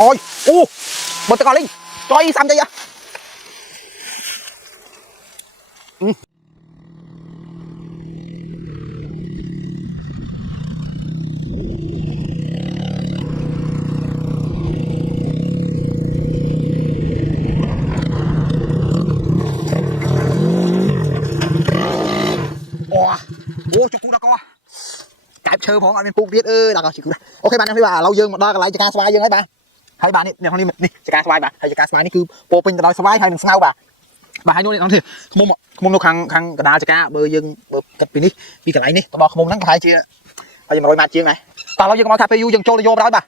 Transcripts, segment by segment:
Ôi, một tao linh, cho y xăm đây á. Chụp cú đã co. Cái chơi phóng anh bên phụng biết ơi, đã có chụp cú. Ok bạn em thấy bà lâu dương một đo cái lại cho ca xoay dương ấy bà. Thấy bà này, nè con đi cho ca xoay bà, hay cho ca xoay này cứ po pin đòi xoay hay đừng sao bà hay nuôi nó thì không nó khang cái đá cho ca bơi dương bơi cật pin đi, vì cái này đi, tao bảo không nắng hai chia, bây giờ mà rồi mặt chiên này, tao lâu dương có cà phê dương trôi vô đó bà.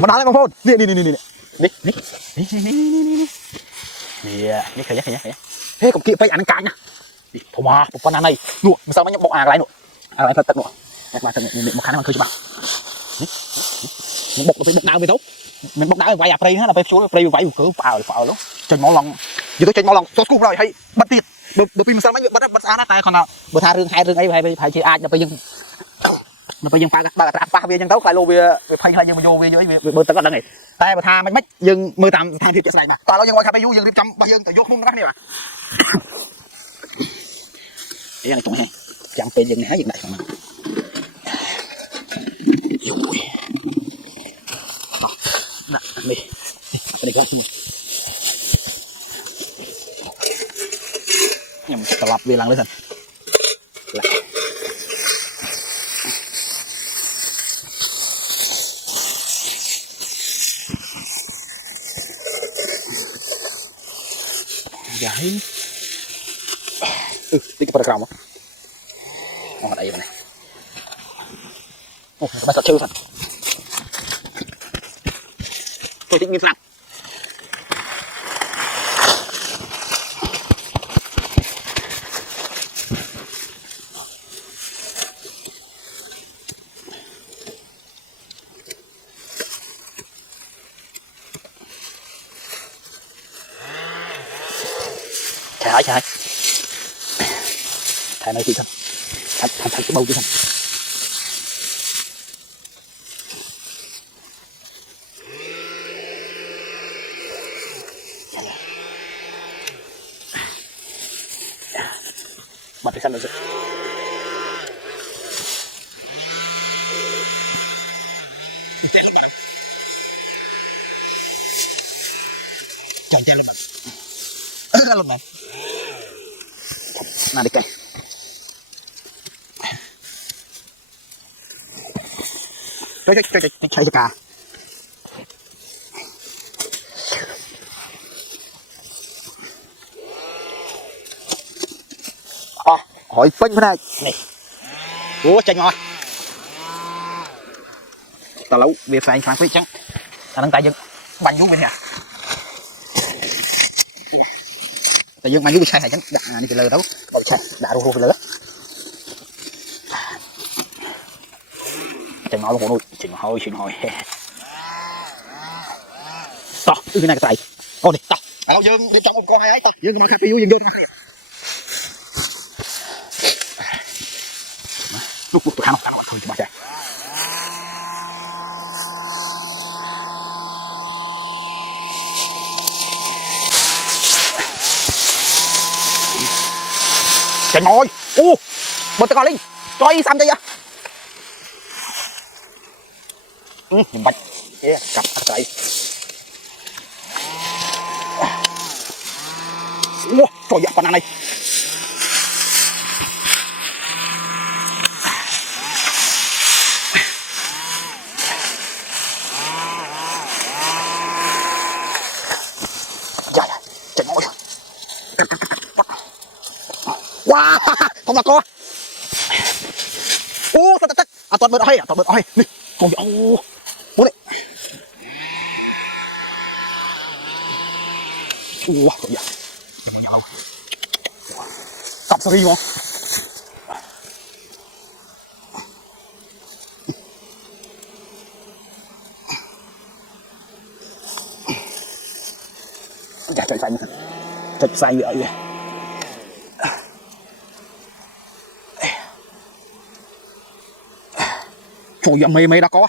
Mà đá lên bóng phôn, đi khởi thế còn kia phải ăn cay nha, thô mà một con ăn này, nụ sao mà nhóc bọc lại nụ, lại thật nụ, mà thật một khả năng khơi cho bạn, bọc nó phải bọc đau về đâu, mình bọc đau vài à đây là phải xuống đây vài cỡ phào lắm, chân máu lòng, giờ tôi chân máu lòng, tôi cũng rồi hay bắt tiệt, bờ pin sao mấy bắt xa tay còn nào, bờ tha rừng hai rừng ấy phải chơi ai là bây giờ nó bây giờ ba bia chân tấu phải lô bia phanh hay nhưng mà vô bia dưới bơ tấn này tay mà tha mấy mấy dừng mười tám tha thiệt cái này mà toàn lo dân ngoài cà phê du dừng trăm bao dân tự vô không nó này mà cái này cũng hay chẳng tiền dừng hái dừng này mà đi đây cái nhầm tập lập về làng lên thành Đấy. Ini kepada kamu. Oh, ada ini. Oh, bahasa cewek kan. Tôi thích nghiên sang. Chạy thầy này thì thật thành cái bầu chứ thành mặt cái xanh rồi chạy lên mà lần này nào đi cây chơi cho cả hỏi phanh cái này chanh ngon ta lâu về phanh phí trắng ta đang tay dựng bánh vú bên nè tay dựng bánh vú bị sai hay trắng đã đi cái lơ đâu bọc sai đã rô cái lơ chanh ngon luôn nuôi chỉnh hồi to cái này cái tay con đi to áo dương đi trong một con hay ấy to dương nó cà phê dương vô lúc tụi khăn thôi cho bà chạy chạy ngồi một tao linh cho y xăm đây á nhìn bạch cặp chạy trời ơi con ăn này wow không là co ô tắt tắt tắt à toàn bớt oi đi còn ô bố đấy wow còn gì cặp sợi không chả trời xanh vậy trời ơi mày đã có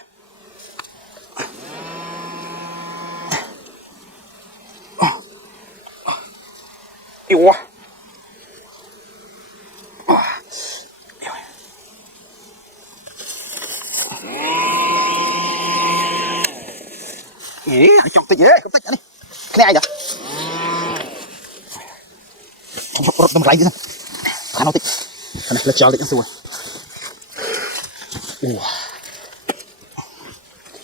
yêu quá nghỉ chọc tịch không tịch đi cái này vậy không tầm lấy chứ khá nó tịch cái này là chờ tịch ăn xùi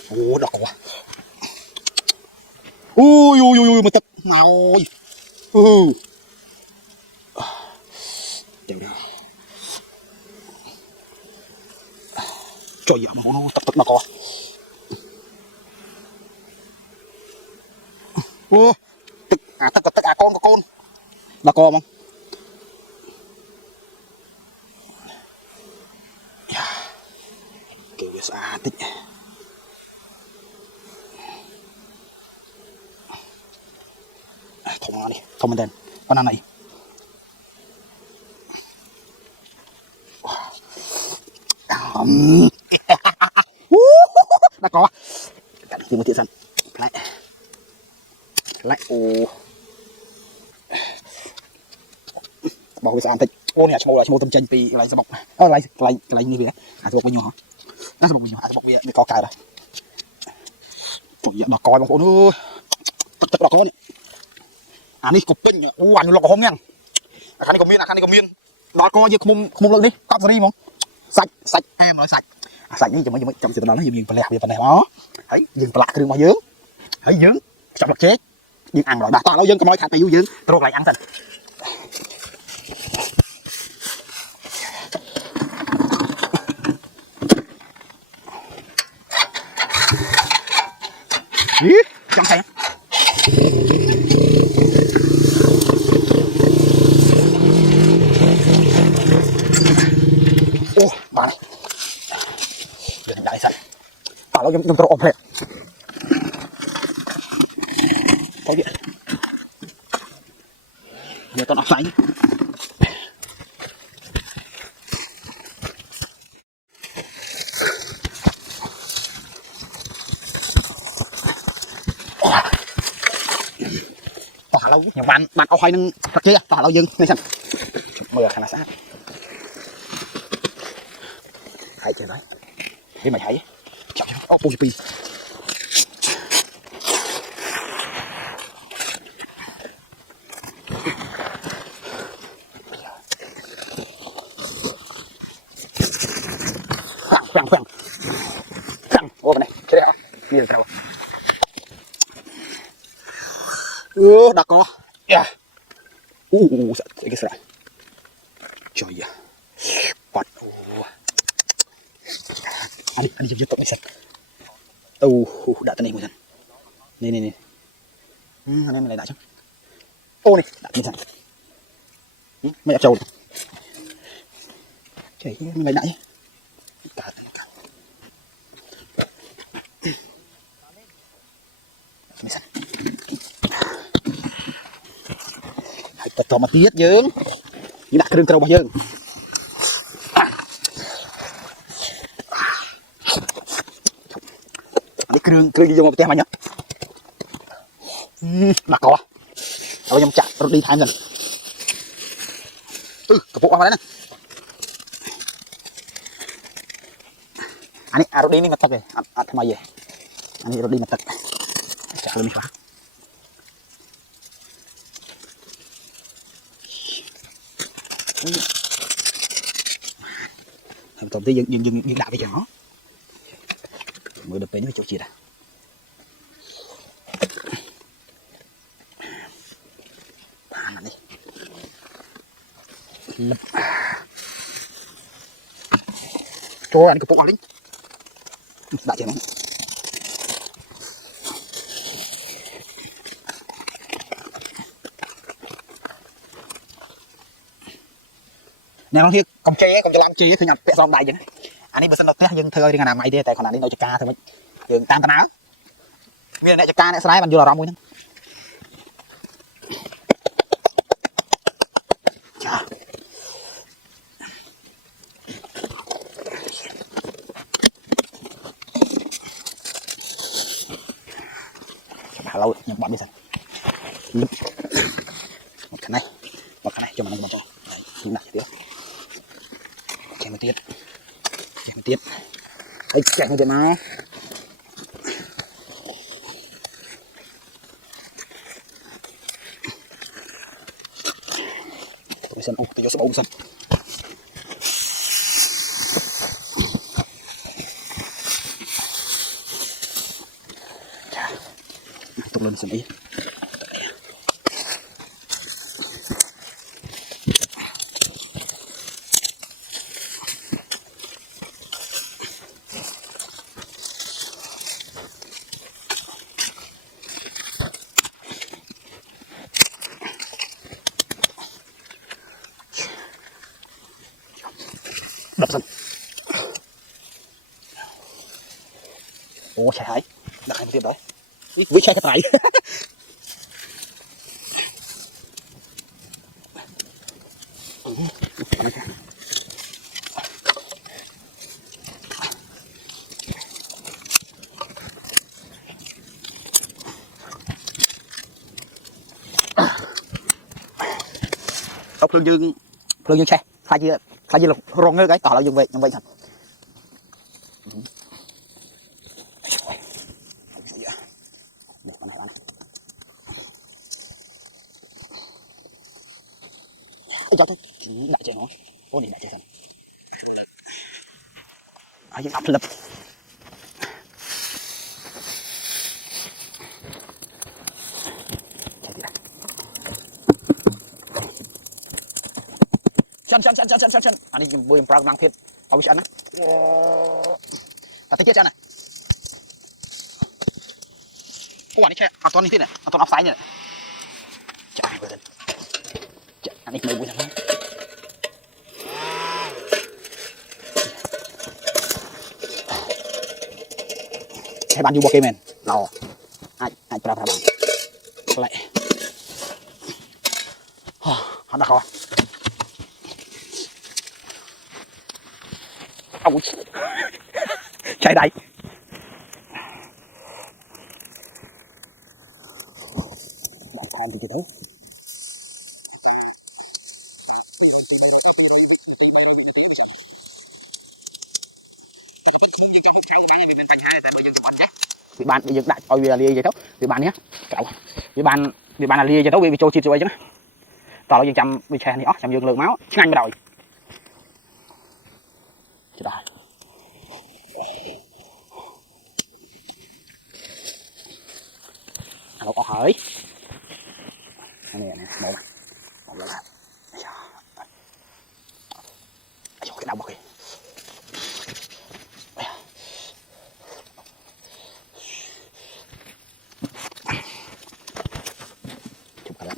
ủa đỏ quá ui mà tập nào trời ơi nó tập nó co ô tức tất cả con là co không kiểu biasa tích thông nó đi thông bên đây con ăn này đã có thì một thiện sẵn lại ô bọc cái sàn thịt ô này cho mô tâm chân pi lại sẽ bọc lại như vậy sẽ bọc bao nhiêu hả nó sẽ bọc bao nhiêu sẽ bọc vậy để có cài rồi trời ơi nó coi bọc nữa tất đó có này anh đi cục pin ô anh lọc không nha anh đi có miên đó coi như không lượng đi cắp đi không sạch em nói sạch như mấy trong sự nó dừng phần này đó thấy dừng lạc cái đường bao dướng thấy dướng trong lọc chết nhưng ăn rồi bà ta nó dưng có nói thằng tiêu dướng tôi lại ăn dần trong xe ô bà này đừng đại sạch bà nó trong tôi ôm hết có gì giờ tôi đọc sạch tỏa lâu nhiều bạn ao hay nâng thật kia tỏa lâu dừng này xem mưa khá là sát hay chơi đấy thế mày thấy ô pi phẳng ô bên này cái này đi được đâu đã có sợ cái sợ trời ơi bọt anh đi chụp tóc này sạch đã tên này một lần này anh em lại đại chứ ô này đặt như sạch mày đã trâu trời mình lại đại cả tên cả mày sạch cho mà tiết dương như đặt cái trâu bao dương cái gì dùng tem anh nhá mà có rồi nhom chặt rồi đi thay dần cái bộ vào đấy nè anh rồi điนี่มาตกเลยทำไมอันนี้rồi điมาตกchặt luôn đi quá tổng ty dừng lại bây giờ nó mới được đến với chỗ chị này đi Trời anh cục bột lính đã chém nè con kia con chơi làm chi thu nhập vẽ xong đại chứ anh ấy bữa sau đó nhưng thưa đi ngàn mày đi tại còn anh đi nội ca thôi mới tam tán áo nguyên này ca này slide bạn vô là rong thôi lâu nhưng bọn bây giờ một cái này cho mình một cái này tiếp chạy một tiết đấy chạy một tiết mà tôi xem tôi cho số bông xem tung lên xem ý đập sân ô chạy hái đặt hai tiếp đấy với chạy cái tay tóc lưng dương xe phải chưa là rong nữa cái tỏ là dùng vậy như vậy thật cho đại chạy nó ô này đại chạy xong ai áp lực chân anh đi bơi bằng năng thiệtเอาไปชั้นนะแต่ที่เจ๊นะพวกนี้แค่เอาตัวนี้ที่เนี่ยเอาตัวอัพไซด์เนี่ยจะไปเลยจะอันนี้ไม่บุญนะให้บ้านอยู่บ่เกมเมนเราไอ้ปลาพาบ้านอะไรฮันดาเขาchạy đây bạn tham thì thấy vì bạn bây giờ đại coi là lia vậy đâu vì bạn nhé cậu vì bạn là lia vậy đâu vì cho chít rồi chứ tao là dân chăm vì xe này ó chăm dương lượng máu chứ anh bắt đầu chứ đây alo có hỏi này một là cái đầu bọc kìa chụp cái đấy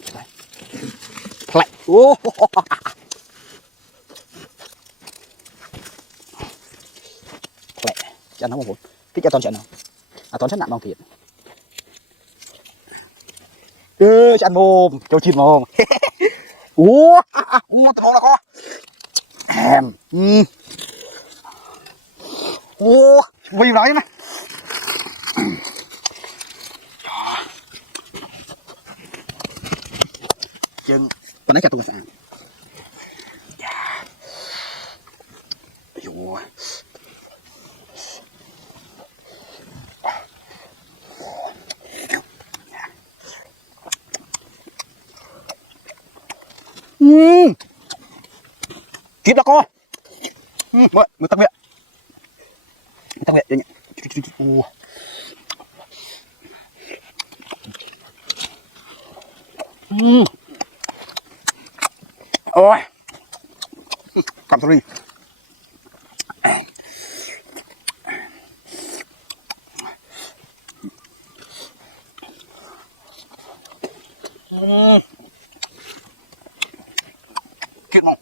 lại ô lại cho nó một phút thích cho toàn trận nào toàn chất nặng bằng thiệt chăn mồm cho chim mồm ủa là có em ủa vì nói này chân con ấy cả tôi sẵn ủa kịp đó cô người ta miệng vậy nhỉ ôi cầm sorry kiệt ngon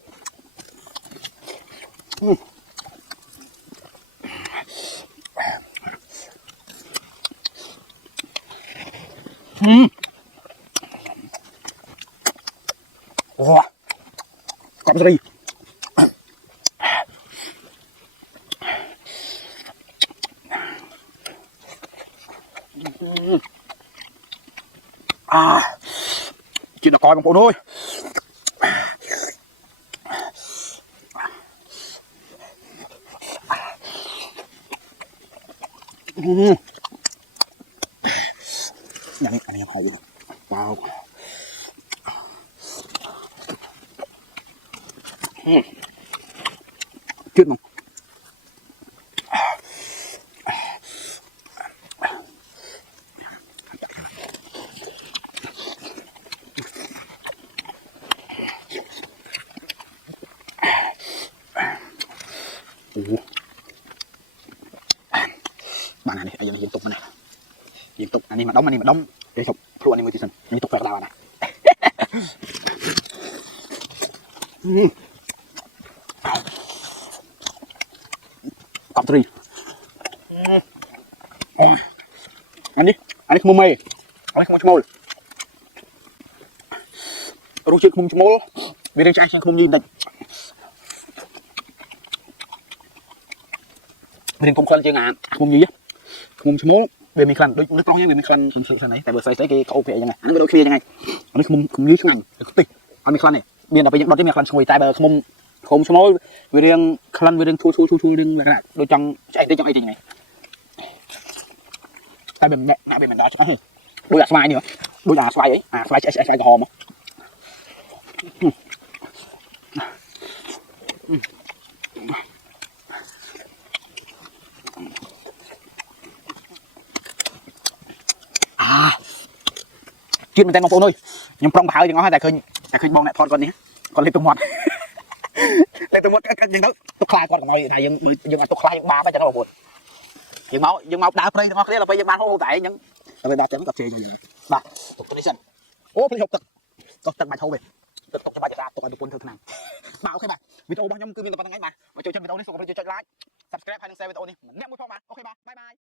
wow cầm sorry chuyện là coi bằng bộ thôi nhà này anh em hậu wow chết không bạn này anh liên tục này liên tục anh mà đóng liên tục luôn anh mới chỉ liên tục phải đào này cọp three anh đi không mê anh không mê rồi chuyện không mê vì đây trai không nhìn được mình không khăn chưa ngàn không gì á không mê về mình khăn đôi nước con nhé về mình khăn sự này tại bữa say cái cậu vềยังไงanh đôi khiยังไงanh không như thế này tích anh mình khăn này miền là bây giờ đôi cái mình khăn xong rồi tại bờ không mê về riêng khăn về riêng thui riêng là cái đôi chân chạy tới trong ai trình này tại bên mẹ bên đó cho nó đôi xoài nữa đôi xoài ấy xoài chạy xoài hòm chuyện mình tên ngọc phụ thôi nhưng trong bảo thì nó tại khơi bong lại thon con nhé con lên tung mọt lên tung mọt cái những đó tục khai con của mày này nhưng mà tục khai những ba mới cho nó buồn nhưng máu đá play nó là bây giờ bán không tại những bây giờ chấm cà phê ba tục đi sân ô phải học tục bài thâu về tục cho bài ra tục bài được quân thơ nào bảo ok bạn video bao nhiêu cứ mình tập vào ngay mà chơi chân video đi xong rồi chơi like subscribe hay đăng share video đi ném mũi phong mà ok ba bye bye